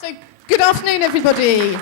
So, good afternoon, everybody.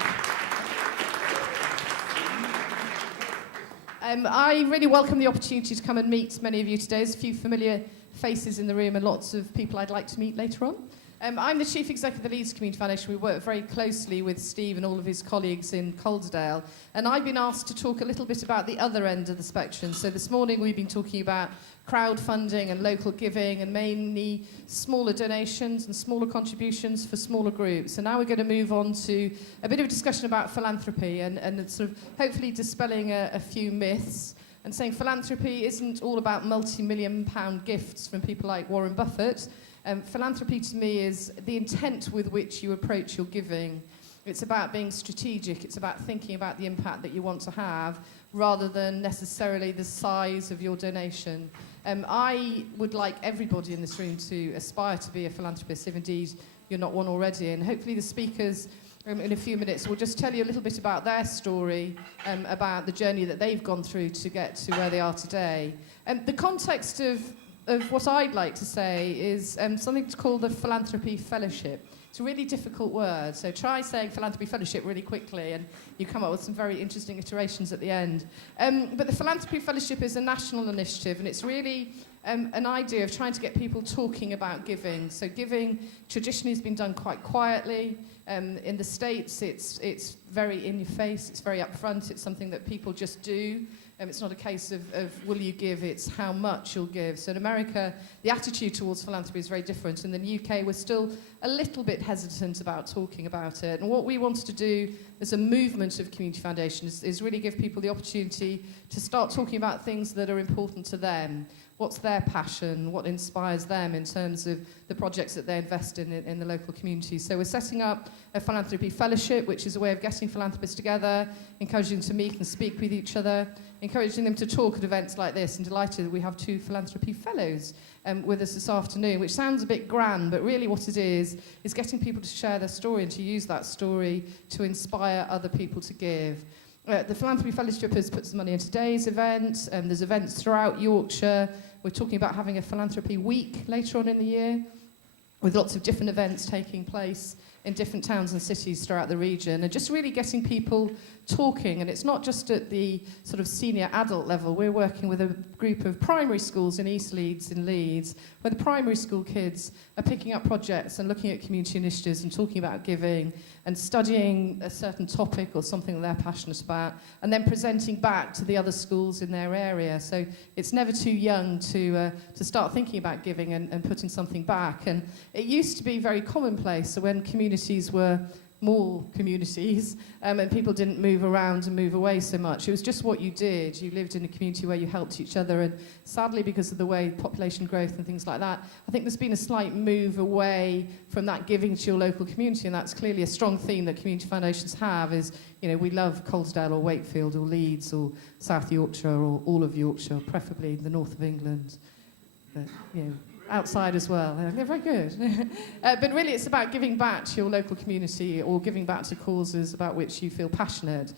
I really welcome the opportunity to come and meet many of you today. There's a few familiar faces in the room and lots of people I'd like to meet later on. I'm the Chief Executive of the Leeds Community Foundation. We work very closely with Steve and all of his colleagues in Coldsdale. And I've been asked to talk a little bit about the other end of the spectrum. So this morning we've been talking about crowdfunding and local giving and mainly smaller donations and smaller contributions for smaller groups. And now we're going to move on to a bit of a discussion about philanthropy and sort of hopefully dispelling a few myths and saying philanthropy isn't all about multi-million-pound gifts from people like Warren Buffett. Philanthropy to me is the intent with which you approach your giving. It's about being strategic. It's about thinking about the impact that you want to have rather than necessarily the size of your donation. I would like everybody in this room to aspire to be a philanthropist, if indeed you're not one already. And hopefully the speakers in a few minutes will just tell you a little bit about their story, about the journey that they've gone through to get to where they are today. The context of what I'd like to say is something to call the Philanthropy Fellowship. It's a really difficult word, so try saying Philanthropy Fellowship really quickly and you come up with some very interesting iterations at the end. But the Philanthropy Fellowship is a national initiative, and it's really an idea of trying to get people talking about giving. So giving traditionally has been done quite quietly. In the States, it's very in your face, it's very upfront, it's something that people just do. It's not a case of will you give, it's how much you'll give. So in America, the attitude towards philanthropy is very different. In the UK, we're still a little bit hesitant about talking about it. And what we wanted to do as a movement of community foundations is really give people the opportunity to start talking about things that are important to them. What's their passion? What inspires them in terms of the projects that they invest in the local community? So we're setting up a philanthropy fellowship, which is a way of getting philanthropists together, encouraging them to meet and speak with each other, encouraging them to talk at events like this, and delighted that we have 2 philanthropy fellows with us this afternoon, which sounds a bit grand, but really what it is getting people to share their story and to use that story to inspire other people to give. The Philanthropy Fellowship has put some money in today's event. There's events throughout Yorkshire. We're talking about having a philanthropy week later on in the year with lots of different events taking place in different towns and cities throughout the region, and just really getting people talking. And it's not just at the sort of senior adult level. We're working with a group of primary schools in East Leeds in Leeds, where the primary school kids are picking up projects and looking at community initiatives and talking about giving and studying a certain topic or something that they're passionate about, and then presenting back to the other schools in their area. So it's never too young to start thinking about giving and putting something back. And it used to be very commonplace. So when communities were more communities and people didn't move around and move away so much, it was just what you did. You lived in a community where you helped each other, and sadly, because of the way population growth and things like that, I think there's been a slight move away from that giving to your local community, and that's clearly a strong theme that community foundations have is, you know, we love Coldsdale or Wakefield or Leeds or South Yorkshire or all of Yorkshire, preferably the north of England, but, you know, outside as well. They're very good. But really it's about giving back to your local community or giving back to causes about which you feel passionate.